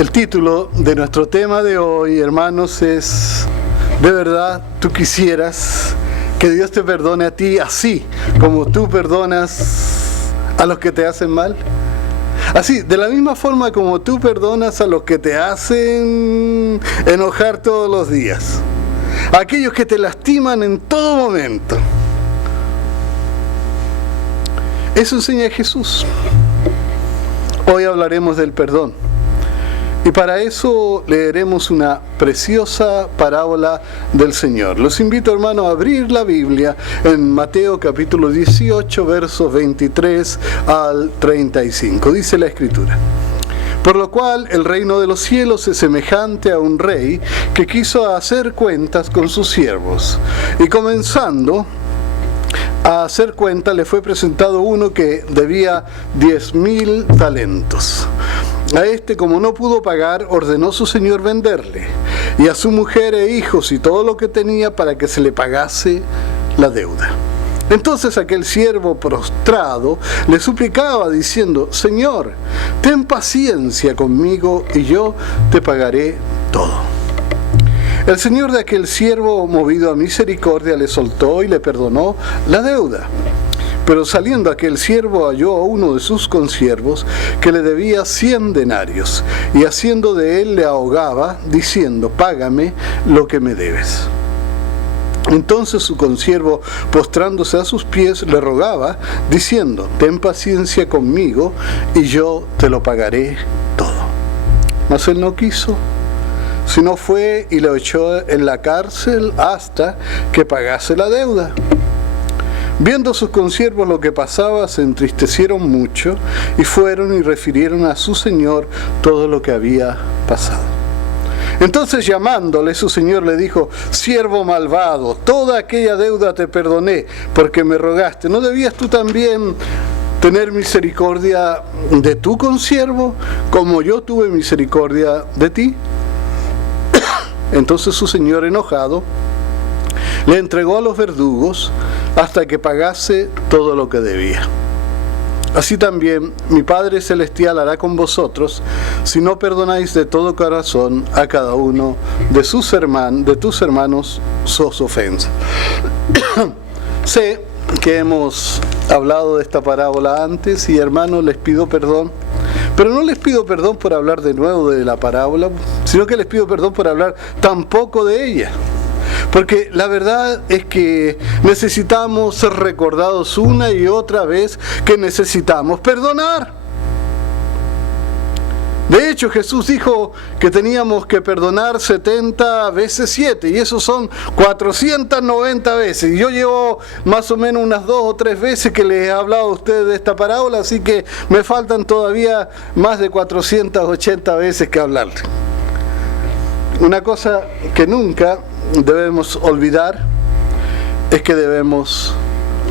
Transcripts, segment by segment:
El título de nuestro tema de hoy, hermanos, es: ¿de verdad tú quisieras que Dios te perdone a ti así como tú perdonas a los que te hacen mal? Así, de la misma forma como tú perdonas a los que te hacen enojar todos los días, a aquellos que te lastiman en todo momento. Eso enseña Jesús. Hoy hablaremos del perdón. Y para eso leeremos una preciosa parábola del Señor. Los invito, hermanos, a abrir la Biblia en Mateo capítulo 18, versos 23 al 35. Dice la Escritura: por lo cual el reino de los cielos es semejante a un rey que quiso hacer cuentas con sus siervos. Y comenzando a hacer cuenta, le fue presentado uno que debía 10,000 talentos. A este, como no pudo pagar, ordenó su señor venderle, y a su mujer e hijos y todo lo que tenía, para que se le pagase la deuda. Entonces aquel siervo, prostrado, le suplicaba diciendo: Señor, ten paciencia conmigo y yo te pagaré todo. El señor de aquel siervo, movido a misericordia, le soltó y le perdonó la deuda. Pero saliendo aquel siervo, halló a uno de sus consiervos que le debía 100 denarios, y haciendo de él le ahogaba, diciendo: págame lo que me debes. Entonces su consiervo, postrándose a sus pies, le rogaba, diciendo: ten paciencia conmigo y yo te lo pagaré todo. Mas él no quiso, sino fue y lo echó en la cárcel hasta que pagase la deuda. Viendo sus consiervos lo que pasaba, se entristecieron mucho y fueron y refirieron a su señor todo lo que había pasado. Entonces, llamándole, su señor le dijo: siervo malvado, toda aquella deuda te perdoné porque me rogaste. ¿No debías tú también tener misericordia de tu consiervo como yo tuve misericordia de ti? Entonces su señor, enojado, le entregó a los verdugos hasta que pagase todo lo que debía. Así también mi Padre Celestial hará con vosotros, si no perdonáis de todo corazón a cada uno de tus hermanos sus ofensas. Sé que hemos hablado de esta parábola antes y, hermanos, les pido perdón. Pero no les pido perdón por hablar de nuevo de la parábola, sino que les pido perdón por hablar tan poco de ella. Porque la verdad es que necesitamos ser recordados una y otra vez que necesitamos perdonar. De hecho, Jesús dijo que teníamos que perdonar 70 veces 7, y eso son 490 veces. Y yo llevo más o menos unas 2 o 3 veces que les he hablado a ustedes de esta parábola, así que me faltan todavía más de 480 veces que hablarles. Una cosa que nunca debemos olvidar es que debemos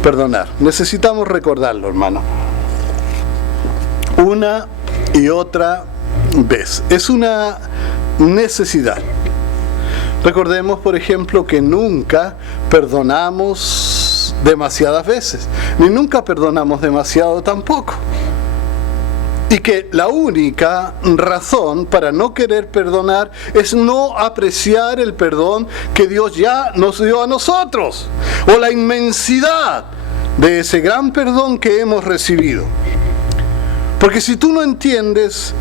perdonar. Necesitamos recordarlo, hermano, una y otra vez. Es una necesidad. Recordemos, por ejemplo, que nunca perdonamos demasiadas veces, ni nunca perdonamos demasiado tampoco. Y que la única razón para no querer perdonar es no apreciar el perdón que Dios ya nos dio a nosotros, o la inmensidad de ese gran perdón que hemos recibido. Porque si tú no entiendes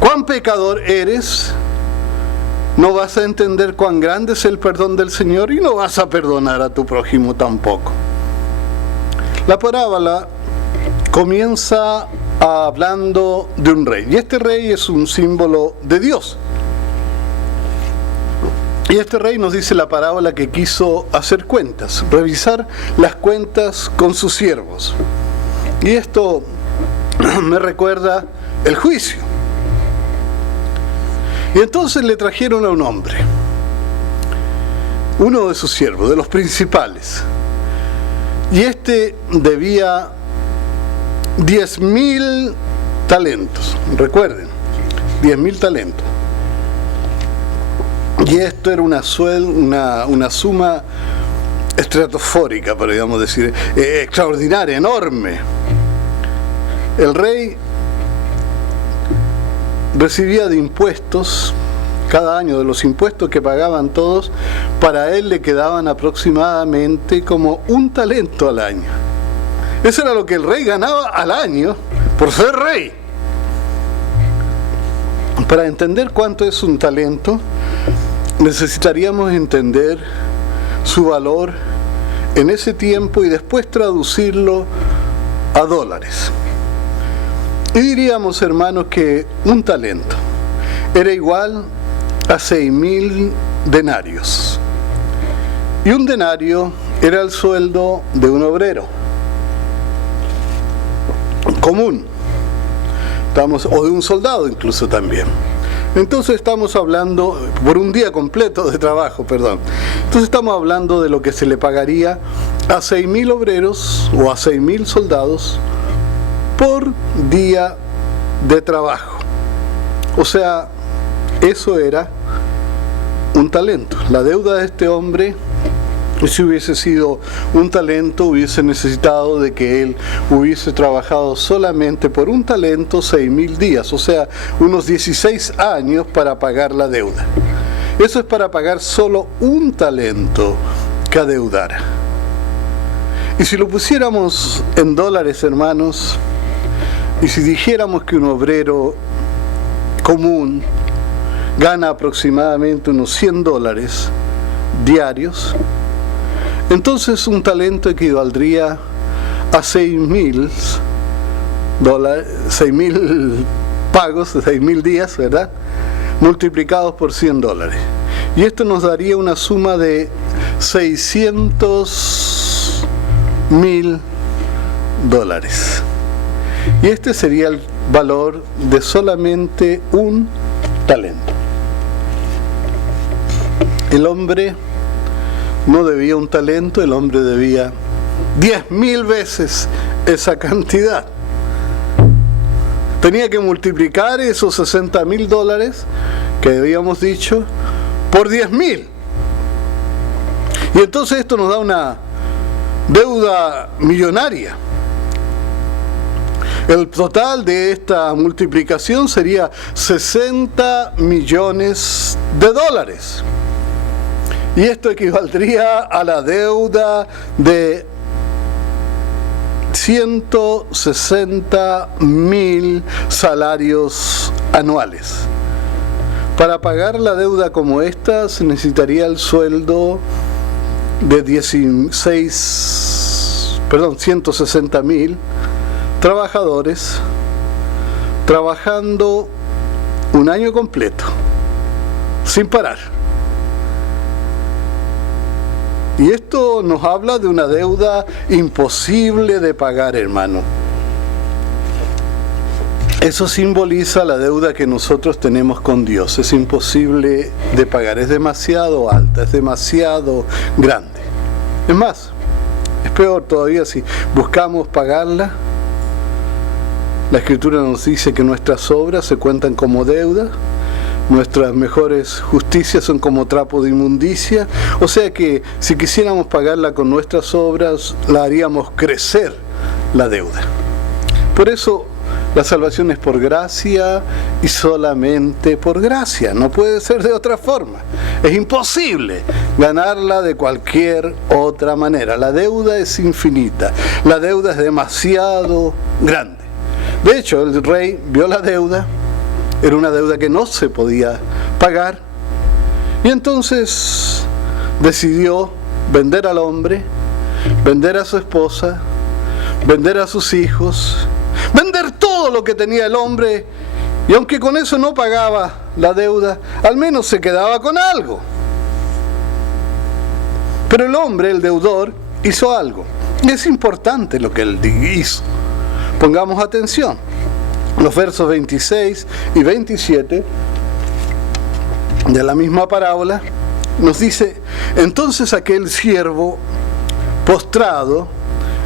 cuán pecador eres, no vas a entender cuán grande es el perdón del Señor y no vas a perdonar a tu prójimo tampoco. La parábola comienza hablando de un rey, y este rey es un símbolo de Dios. Y este rey, nos dice la parábola, que quiso hacer cuentas, revisar las cuentas con sus siervos. Y esto me recuerda el juicio. Y entonces le trajeron a un hombre, uno de sus siervos, de los principales, y este debía 10,000 talentos. Recuerden, 10,000 talentos. Y esto era una suma estratosfórica, podríamos decir, extraordinaria, enorme. El rey recibía de impuestos, cada año de los impuestos que pagaban todos, para él le quedaban aproximadamente como 1 talento al año. Eso era lo que el rey ganaba al año por ser rey. Para entender cuánto es 1 talento, necesitaríamos entender su valor en ese tiempo y después traducirlo a dólares. Y diríamos, hermanos, que 1 talento era igual a 6.000 denarios. Y 1 denario era el sueldo de un obrero común, o de un soldado incluso también. Entonces estamos hablando, por un día completo de trabajo, Entonces estamos hablando de lo que se le pagaría a 6.000 obreros o a 6.000 soldados por día de trabajo. O sea, eso era 1 talento. La deuda de este hombre, si hubiese sido 1 talento, hubiese necesitado de que él hubiese trabajado solamente por 1 talento 6.000 días, o sea, unos 16 años para pagar la deuda. Eso es para pagar solo 1 talento que adeudara. Y si lo pusiéramos en dólares, hermanos, y si dijéramos que un obrero común gana aproximadamente unos $100 diarios, entonces 1 talento equivaldría a 6.000 pagos, 6.000 días, ¿verdad? Multiplicados por $100. Y esto nos daría una suma de $600.000. Y este sería el valor de solamente 1 talento. El hombre no debía 1 talento, el hombre debía 10.000 veces esa cantidad. Tenía que multiplicar esos $60.000 que habíamos dicho por 10.000. Y entonces esto nos da una deuda millonaria. El total de esta multiplicación sería $60 millones. Y esto equivaldría a la deuda de 160.000 salarios anuales. Para pagar la deuda como esta se necesitaría el sueldo de 160.000 trabajadores trabajando 1 año completo, sin parar. Y esto nos habla de una deuda imposible de pagar, hermano. Eso simboliza la deuda que nosotros tenemos con Dios. Es imposible de pagar, es demasiado alta, es demasiado grande. Es más, es peor todavía si buscamos pagarla. La Escritura nos dice que nuestras obras se cuentan como deuda. Nuestras mejores justicias son como trapo de inmundicia. O sea que si quisiéramos pagarla con nuestras obras, la haríamos crecer la deuda. Por eso la salvación es por gracia y solamente por gracia. No puede ser de otra forma. Es imposible ganarla de cualquier otra manera. La deuda es infinita. La deuda es demasiado grande. De hecho, el rey vio la deuda. Era una deuda que no se podía pagar. Y entonces decidió vender al hombre, vender a su esposa, vender a sus hijos, vender todo lo que tenía el hombre. Y aunque con eso no pagaba la deuda, al menos se quedaba con algo. Pero el hombre, el deudor, hizo algo. Y es importante lo que él hizo. Pongamos atención. Los versos 26 y 27 de la misma parábola nos dice: entonces aquel siervo postrado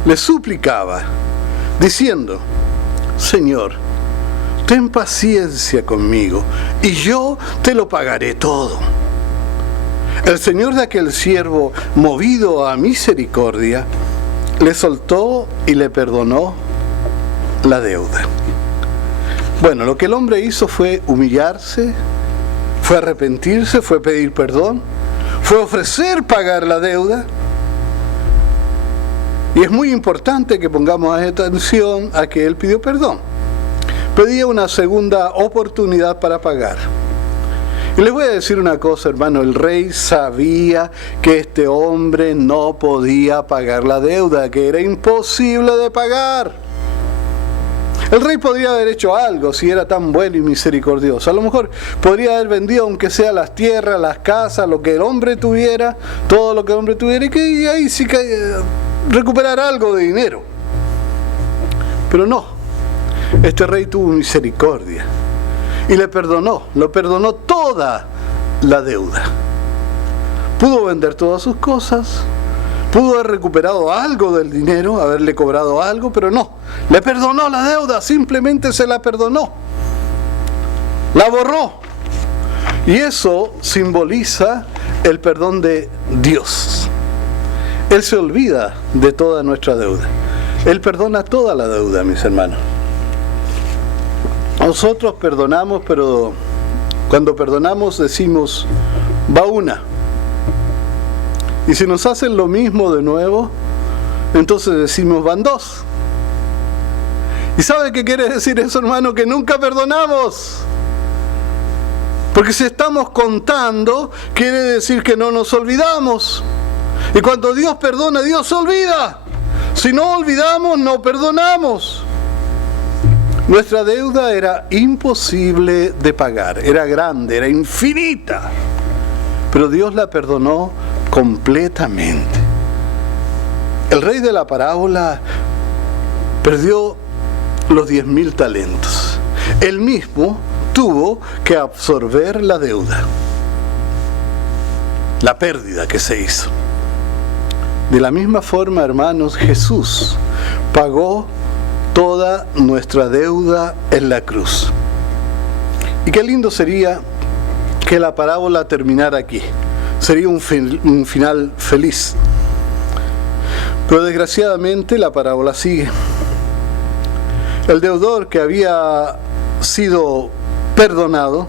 le suplicaba, diciendo: Señor, ten paciencia conmigo, y yo te lo pagaré todo. El señor de aquel siervo, movido a misericordia, le soltó y le perdonó la deuda. Bueno, lo que el hombre hizo fue humillarse, fue arrepentirse, fue pedir perdón, fue ofrecer pagar la deuda. Y es muy importante que pongamos atención a que él pidió perdón. Pedía una segunda oportunidad para pagar. Y les voy a decir una cosa, hermano, el rey sabía que este hombre no podía pagar la deuda, que era imposible de pagar. El rey podría haber hecho algo si era tan bueno y misericordioso. A lo mejor podría haber vendido aunque sea las tierras, las casas, lo que el hombre tuviera, todo lo que el hombre tuviera, y ahí sí que recuperar algo de dinero. Pero no, este rey tuvo misericordia y le perdonó, lo perdonó toda la deuda. Pudo vender todas sus cosas, pudo haber recuperado algo del dinero, haberle cobrado algo, pero no, le perdonó la deuda, simplemente se la perdonó, la borró. Y eso simboliza el perdón de Dios. Él se olvida de toda nuestra deuda. Él perdona toda la deuda, mis hermanos. Nosotros perdonamos, pero cuando perdonamos decimos, va una. Y si nos hacen lo mismo de nuevo, entonces decimos, van dos. ¿Y sabe qué quiere decir eso, hermano? Que nunca perdonamos. Porque si estamos contando, quiere decir que no nos olvidamos. Y cuando Dios perdona, Dios se olvida. Si no olvidamos, no perdonamos. Nuestra deuda era imposible de pagar, era grande, era infinita. Pero Dios la perdonó completamente. El rey de la parábola perdió los 10.000 talentos. Él mismo tuvo que absorber la deuda, la pérdida que se hizo. De la misma forma, hermanos, Jesús pagó toda nuestra deuda en la cruz. Y qué lindo sería que la parábola terminara aquí. Sería un final feliz. Pero desgraciadamente la parábola sigue. El deudor que había sido perdonado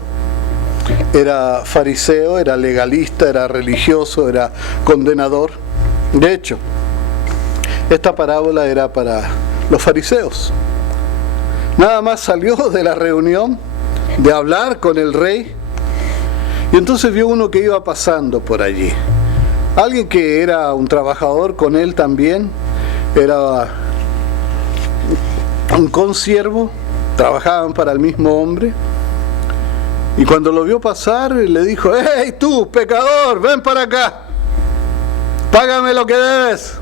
era fariseo, era legalista, era religioso, era condenador. De hecho, esta parábola era para los fariseos. Nada más salió de la reunión, de hablar con el rey, y entonces vio uno que iba pasando por allí. Alguien que era un trabajador con él también, era un consiervo, trabajaban para el mismo hombre. Y cuando lo vio pasar, le dijo, ¡hey tú, pecador, ven para acá! ¡Págame lo que debes!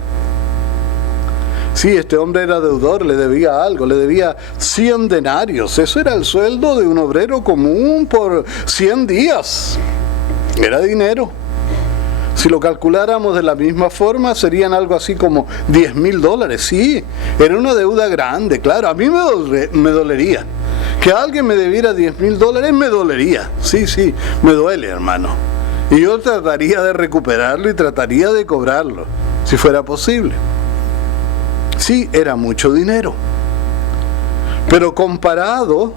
Sí, este hombre era deudor, le debía algo, le debía 100 denarios. Eso era el sueldo de un obrero común por 100 días. Era dinero. Si lo calculáramos de la misma forma, serían algo así como $10,000. Sí, era una deuda grande, claro. A mí me dolería. Que alguien me debiera $10,000 me dolería. Sí, me duele, hermano. Y yo trataría de recuperarlo y trataría de cobrarlo, si fuera posible. Sí, era mucho dinero. Pero comparado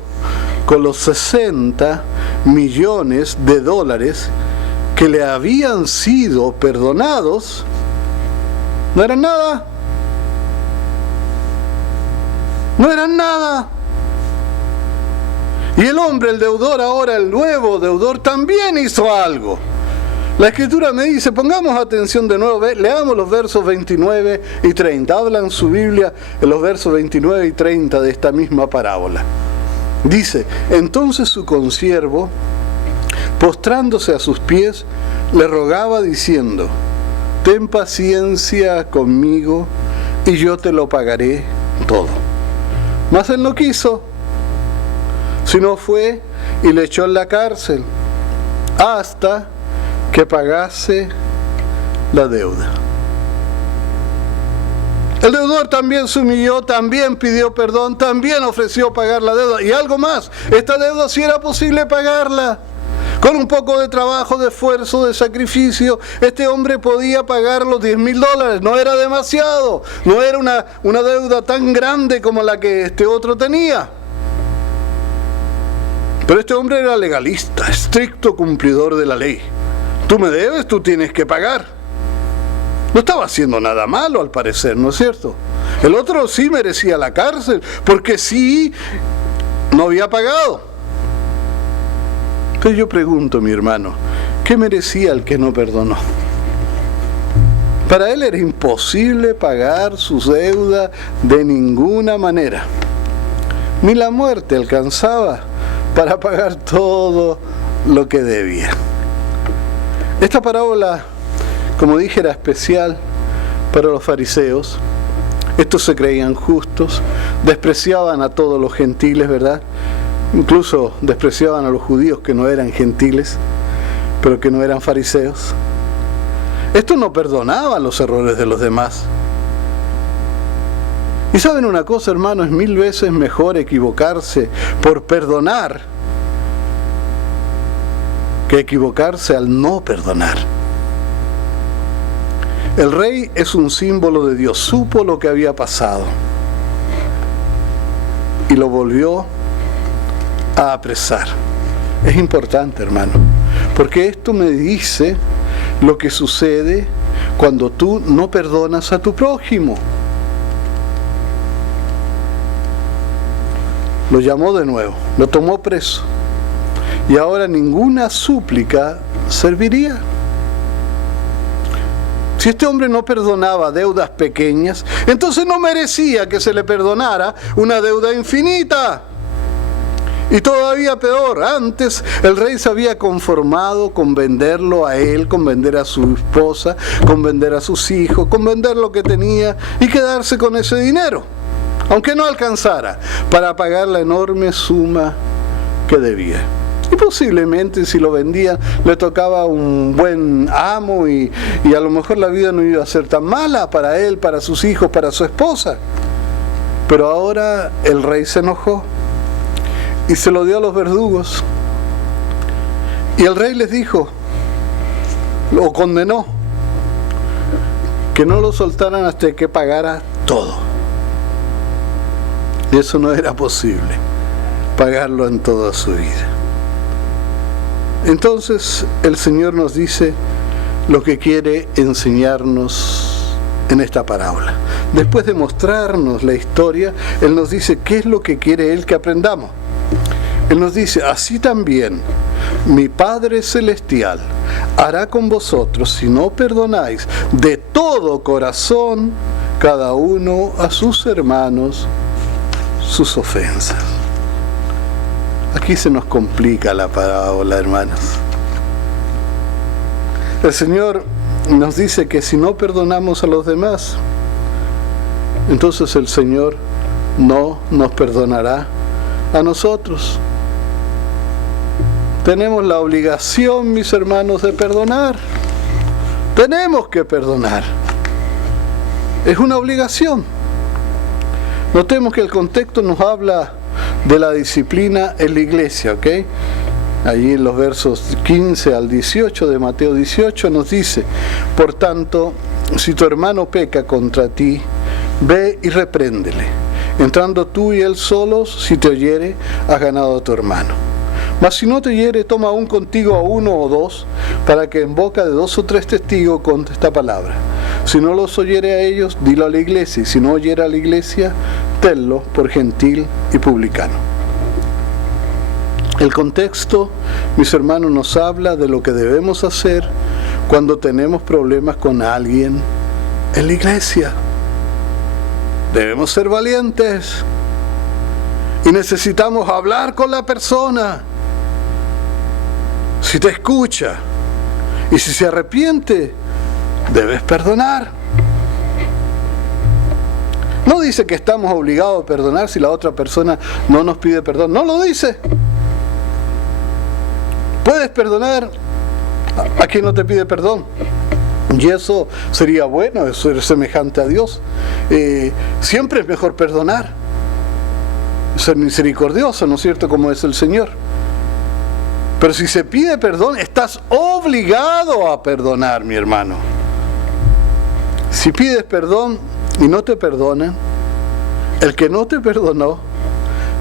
con los 60 millones de dólares que le habían sido perdonados, no eran nada. No eran nada. Y el hombre, el deudor ahora, el nuevo deudor, también hizo algo. La Escritura me dice, pongamos atención de nuevo, leamos los versos 29 y 30. Hablan su Biblia en los versos 29 y 30 de esta misma parábola. Dice, entonces su consiervo, postrándose a sus pies, le rogaba diciendo, ten paciencia conmigo y yo te lo pagaré todo. Mas él no quiso, sino fue y le echó en la cárcel hasta que pagase la deuda. El deudor también se humilló, también pidió perdón, también ofreció pagar la deuda. Y algo más, esta deuda sí era posible pagarla. Con un poco de trabajo, de esfuerzo, de sacrificio, este hombre podía pagar los $10,000. No era demasiado, no era una deuda tan grande como la que este otro tenía. Pero este hombre era legalista, estricto cumplidor de la ley. Tú me debes, tú tienes que pagar. No estaba haciendo nada malo al parecer, ¿no es cierto? El otro sí merecía la cárcel, porque sí no había pagado. Entonces yo pregunto, mi hermano, ¿qué merecía el que no perdonó? Para él era imposible pagar su deuda de ninguna manera. Ni la muerte alcanzaba para pagar todo lo que debía. Esta parábola, como dije, era especial para los fariseos. Estos se creían justos, despreciaban a todos los gentiles, ¿verdad? Incluso despreciaban a los judíos que no eran gentiles, pero que no eran fariseos. Estos no perdonaban los errores de los demás. Y saben una cosa, hermano, es 1000 veces mejor equivocarse por perdonar que equivocarse al no perdonar. El rey es un símbolo de Dios, supo lo que había pasado y lo volvió a apresar. Es importante, hermano, porque esto me dice lo que sucede cuando tú no perdonas a tu prójimo. Lo llamó de nuevo, lo tomó preso, y ahora ninguna súplica serviría. Si este hombre no perdonaba deudas pequeñas, entonces no merecía que se le perdonara una deuda infinita. Y todavía peor, antes el rey se había conformado con venderlo a él, con vender a su esposa, con vender a sus hijos, con vender lo que tenía y quedarse con ese dinero, aunque no alcanzara para pagar la enorme suma que debía. Y posiblemente si lo vendían le tocaba un buen amo y a lo mejor la vida no iba a ser tan mala para él, para sus hijos, para su esposa. Pero ahora el rey se enojó y se lo dio a los verdugos. Y el rey les dijo, lo condenó, que no lo soltaran hasta que pagara todo. Y eso no era posible, pagarlo en toda su vida. Entonces el Señor nos dice lo que quiere enseñarnos en esta parábola. Después de mostrarnos la historia, Él nos dice qué es lo que quiere Él que aprendamos. Él nos dice, así también mi Padre Celestial hará con vosotros si no perdonáis de todo corazón cada uno a sus hermanos sus ofensas. Aquí se nos complica la parábola, hermanos. El Señor nos dice que si no perdonamos a los demás, entonces el Señor no nos perdonará a nosotros. Tenemos la obligación, mis hermanos, de perdonar. Tenemos que perdonar. Es una obligación. Notemos que el contexto nos habla de la disciplina en la iglesia, ¿ok? Allí en los versos 15 al 18 de Mateo 18 nos dice, por tanto, si tu hermano peca contra ti, ve y repréndele. Entrando tú y él solos, si te oyere, has ganado a tu hermano. Mas si no te oyere, toma aún contigo a 1 o 2, para que en boca de 2 o 3 testigos conte esta palabra. Si no los oyere a ellos, dilo a la iglesia, y si no oyere a la iglesia, tenlo por gentil y publicano. El contexto, mis hermanos, nos habla de lo que debemos hacer cuando tenemos problemas con alguien en la iglesia. Debemos ser valientes y necesitamos hablar con la persona. Si te escucha y si se arrepiente, debes perdonar. No dice que estamos obligados a perdonar si la otra persona no nos pide perdón. No lo dice. Puedes perdonar a quien no te pide perdón. Y eso sería bueno, eso es semejante a Dios. Siempre es mejor perdonar. Ser misericordioso, ¿no es cierto? Como es el Señor. Pero si se pide perdón, estás obligado a perdonar, mi hermano. Si pides perdón y no te perdonan, el que no te perdonó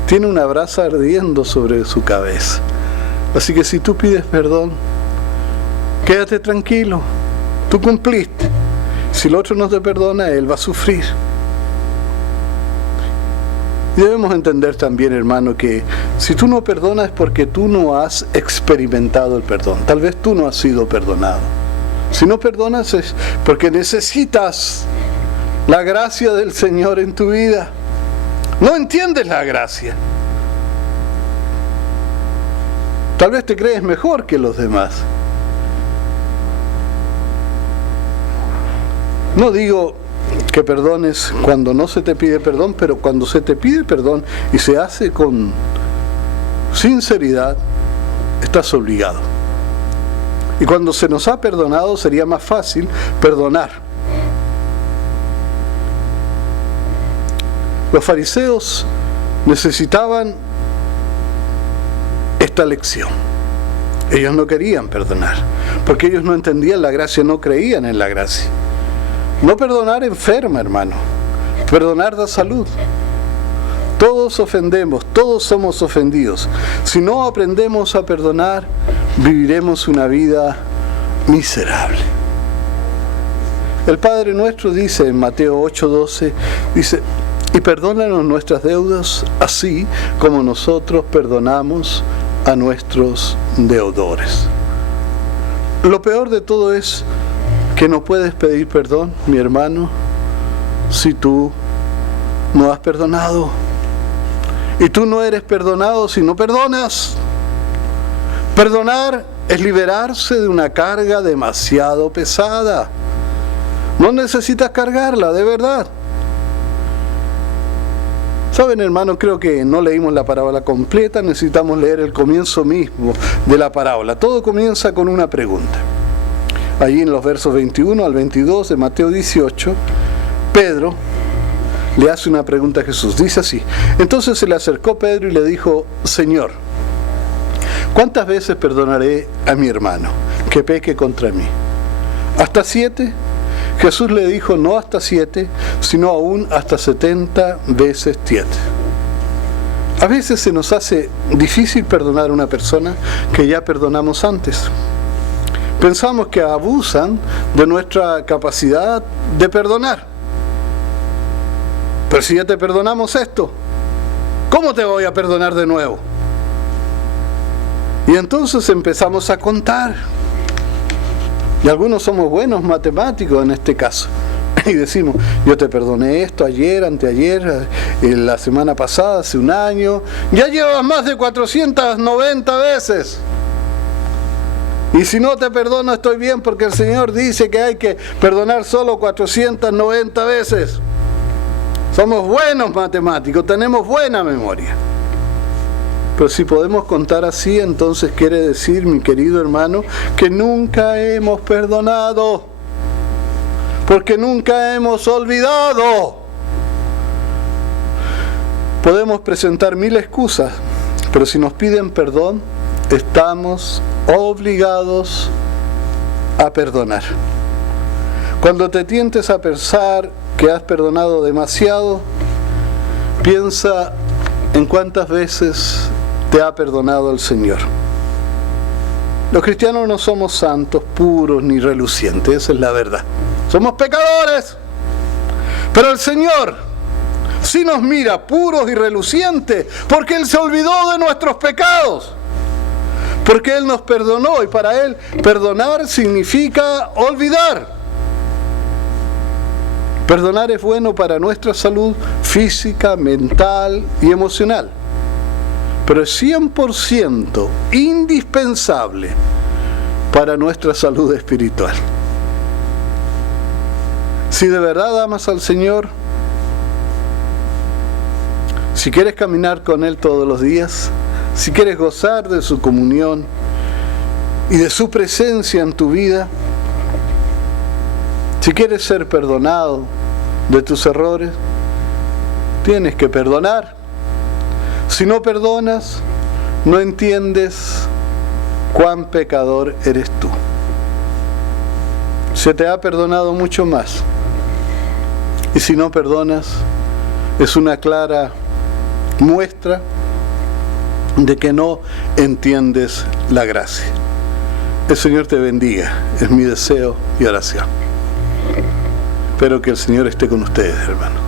tiene una brasa ardiendo sobre su cabeza. Así que si tú pides perdón, quédate tranquilo, tú cumpliste. Si el otro no te perdona, él va a sufrir. Y debemos entender también, hermano, que si tú no perdonas es porque tú no has experimentado el perdón. Tal vez tú no has sido perdonado. Si no perdonas es porque necesitas la gracia del Señor en tu vida. No entiendes la gracia. Tal vez te crees mejor que los demás. No digo que perdones cuando no se te pide perdón, pero cuando se te pide perdón y se hace con sinceridad, estás obligado. Y cuando se nos ha perdonado, sería más fácil perdonar. Los fariseos necesitaban esta lección. Ellos no querían perdonar, porque ellos no entendían la gracia, no creían en la gracia. No perdonar enferma, hermano. Perdonar da salud. Todos ofendemos, todos somos ofendidos. Si no aprendemos a perdonar, viviremos una vida miserable. El Padre nuestro dice en Mateo 8:12, dice, y perdónanos nuestras deudas, así como nosotros perdonamos a nuestros deudores. Lo peor de todo es que no puedes pedir perdón, mi hermano, si tú no has perdonado. Y tú no eres perdonado si no perdonas. Perdonar es liberarse de una carga demasiado pesada. No necesitas cargarla, de verdad. Saben, hermano, creo que no leímos la parábola completa, necesitamos leer el comienzo mismo de la parábola. Todo comienza con una pregunta. Allí en los versos 21 al 22 de Mateo 18, Pedro le hace una pregunta a Jesús. Dice así: entonces se le acercó Pedro y le dijo, Señor, ¿cuántas veces perdonaré a mi hermano que peque contra mí? ¿Hasta 7? Jesús le dijo, no hasta 7, sino aún hasta 70 veces 7. A veces se nos hace difícil perdonar a una persona que ya perdonamos antes. Pensamos que abusan de nuestra capacidad de perdonar. Pero si ya te perdonamos esto, ¿cómo te voy a perdonar de nuevo? Y entonces empezamos a contar. Y algunos somos buenos matemáticos en este caso. Y decimos, yo te perdoné esto ayer, anteayer, la semana pasada, hace un año. Ya llevas más de 490 veces. Y si no te perdono estoy bien, porque el Señor dice que hay que perdonar solo 490 veces. Somos buenos matemáticos, tenemos buena memoria. Pero si podemos contar así, entonces quiere decir, mi querido hermano, que nunca hemos perdonado. Porque nunca hemos olvidado. Podemos presentar 1000 excusas, pero si nos piden perdón, estamos obligados a perdonar. Cuando te tientes a pensar que has perdonado demasiado, piensa en cuántas veces te ha perdonado el Señor. Los cristianos no somos santos, puros ni relucientes, esa es la verdad. Somos pecadores, pero el Señor sí nos mira puros y relucientes, porque Él se olvidó de nuestros pecados. Porque Él nos perdonó, y para Él perdonar significa olvidar. Perdonar es bueno para nuestra salud física, mental y emocional. Pero es 100% indispensable para nuestra salud espiritual. Si de verdad amas al Señor, si quieres caminar con Él todos los días, si quieres gozar de su comunión y de su presencia en tu vida, si quieres ser perdonado de tus errores, tienes que perdonar. Si no perdonas, no entiendes cuán pecador eres tú. Se te ha perdonado mucho más. Y si no perdonas, es una clara muestra de que no entiendes la gracia. El Señor te bendiga, es mi deseo y oración. Espero que el Señor esté con ustedes, hermanos.